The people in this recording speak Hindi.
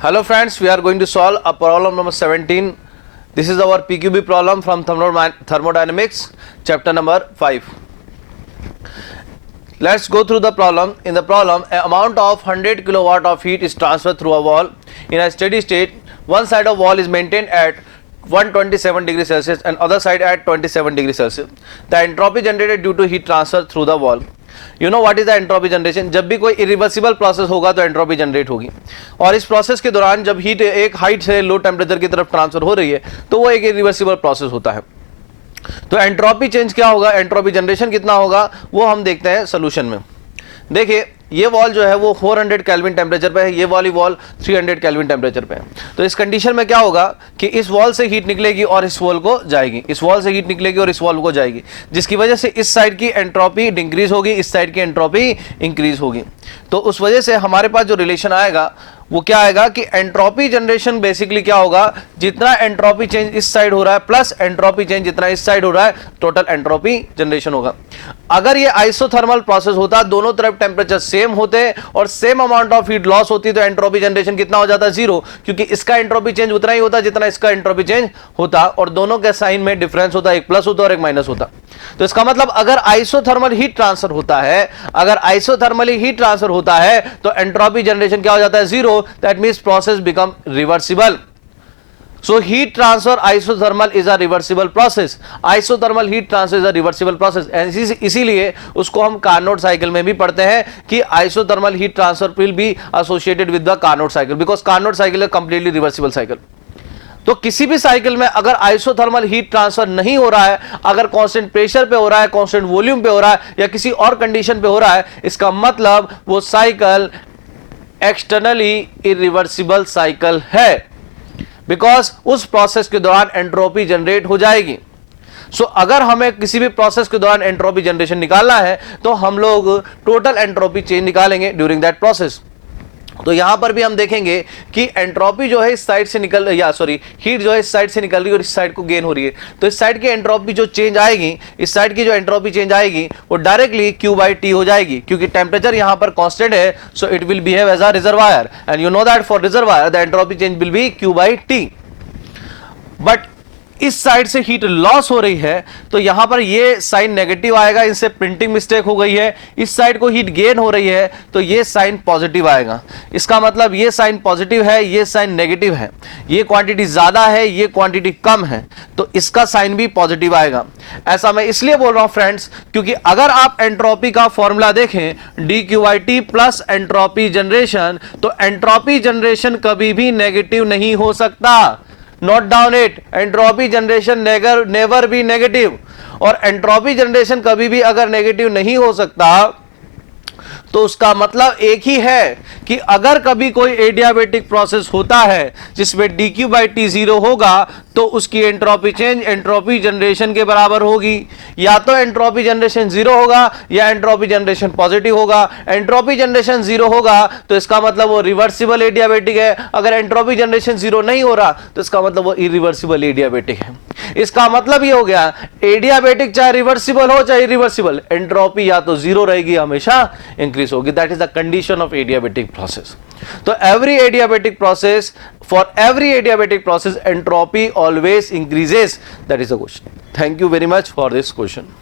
Hello friends, we are going to solve a problem number 17. This is our PQB problem from thermodynamics, chapter number 5. Let's go through the problem. In the problem, an amount of 100 kilowatt of heat is transferred through a wall. In a steady state, one side of wall is maintained at 127 degrees Celsius and other side at 27 degrees Celsius. The entropy generated due to heat transfer through the wall. You know what is the entropy generation? जब भी कोई इरिवर्सिबल प्रोसेस होगा तो एंट्रोपी जनरेट होगी, और इस प्रोसेस के दौरान जब हीट एक हाइट से लो टेम्परेचर की तरफ ट्रांसफर हो रही है तो वो एक इरिवर्सिबल प्रोसेस होता है. तो एंट्रोपी चेंज क्या होगा, एंट्रोपी जनरेशन कितना होगा, वो हम देखते हैं सोल्यूशन में. देखिए ये वॉल जो है वो 400 केल्विन टेम्परेचर पे है, ये वाली वॉल 300 केल्विन टेम्परेचर पे है. तो इस कंडीशन में क्या होगा कि इस वॉल से हीट निकलेगी और इस वॉल को जाएगी, इस वॉल से हीट निकलेगी और इस वॉल को जाएगी, जिसकी वजह से इस साइड की एंट्रोपी डिक्रीज होगी, इस साइड की एंट्रोपी इंक्रीज होगी. तो उस वजह से हमारे पास जो रिलेशन आएगा वो क्या आएगा कि एंट्रोपी जनरेशन बेसिकली क्या होगा, जितना एंट्रोपी चेंज इस साइड हो रहा है प्लस एंट्रोपी चेंज जितना इस साइड हो रहा है, टोटल एंट्रोपी जनरेशन होगा. अगर ये आइसोथर्मल प्रोसेस होता, दोनों तरफ टेम्परेचर सेम होते और same amount of heat loss होती, तो एंट्रोपी जनरेशन कितना हो जाता, जीरो, क्योंकि इसका एंट्रोपी चेंज उतना ही होता जितना इसका एंट्रोपी चेंज होता, और दोनों के साइन में डिफरेंस होता, एक प्लस होता और एक माइनस होता. तो इसका मतलब अगर आइसोथर्मल हीट ट्रांसफर होता है, अगर आइसोथर्मली हीट ट्रांसफर होता है तो एंट्रोपी जनरेशन क्या हो जाता है, zero. That means process become reversible. So heat transfer isothermal is a reversible process. Isothermal heat transfer is a reversible process. And इसीलिए उसको हम कार्नोट साइकिल में भी पढ़ते हैं कि isothermal heat transfer will be associated with the Carnot cycle because Carnot cycle is completely reversible cycle. तो किसी भी साइकिल में अगर आइसोथर्मल हीट ट्रांसफर नहीं हो रहा है, अगर कांस्टेंट प्रेशर पे हो रहा है, कांस्टेंट वॉल्यूम पे हो रहा है या किसी और कंडीशन पे हो रहा है, इसका मतलब वो साइकिल एक्सटर्नली इरिवर्सिबल साइकिल है, बिकॉज उस प्रोसेस के दौरान एंट्रोपी जनरेट हो जाएगी. सो अगर हमें किसी भी प्रोसेस के दौरान एंट्रोपी जनरेशन निकालना है तो हम लोग टोटल एंट्रोपी चेंज निकालेंगे ड्यूरिंग दैट प्रोसेस. तो यहां पर भी हम देखेंगे कि एंट्रोपी जो है इस साइड से निकल हीट जो है इस साइड से निकल रही है और इस साइड को गेन हो रही है. तो इस साइड की एंट्रोपी जो चेंज आएगी, इस साइड की जो एंट्रोपी चेंज आएगी वो डायरेक्टली Q/T हो जाएगी, क्योंकि टेम्परेचर यहां पर कांस्टेंट है. So it will behave as a reservoir and you know that for reservoir the entropy change will be Q/T. But इस साइड से हीट लॉस हो रही है तो यहां पर ये साइन नेगेटिव आएगा, इनसे प्रिंटिंग मिस्टेक हो गई है. इस साइड को हीट गेन हो रही है तो ये साइन पॉजिटिव आएगा. इसका मतलब ये साइन पॉजिटिव है, ये साइन नेगेटिव है, ये क्वांटिटी ज्यादा है, ये क्वांटिटी कम है, तो इसका साइन भी पॉजिटिव आएगा. ऐसा मैं इसलिए बोल रहा हूं फ्रेंड्स, क्योंकि अगर आप एंट्रोपी का फॉर्मूला देखें dQT प्लस एंट्रोपी जनरेशन, तो एंट्रोपी जनरेशन कभी भी नेगेटिव नहीं हो सकता. Note down it, entropy generation never be negative. और एंट्रोपी जनरेशन कभी भी अगर नेगेटिव नहीं हो सकता तो उसका मतलब एक ही है कि अगर कभी कोई एडियाबेटिक प्रोसेस होता है जिसमें dQ/T 0 होगा तो उसकी एंट्रोपी चेंज एंट्रोपी जनरेशन के बराबर होगी. या तो एंट्रोपी जनरेशन 0 होगा या एंट्रोपी जनरेशन पॉजिटिव होगा. एंट्रोपी जनरेशन 0 होगा तो इसका मतलब वो रिवर्सिबल एडियाबेटिक है. अगर एंट्रोपी जनरेशन 0 नहीं हो रहा तो इसका मतलब वो इरिवर्सिबल एडियाबेटिक है. इसका मतलब ये हो गया एडियाबेटिक चाहे रिवर्सिबल हो चाहे इरिवर्सिबल, एंट्रोपी या तो 0 रहेगी, हमेशा इंक्रीज होगी. That is the condition of adiabatic process. तो every adiabatic process, for every adiabatic process entropy always increases. That is the question. Thank you very much for this question.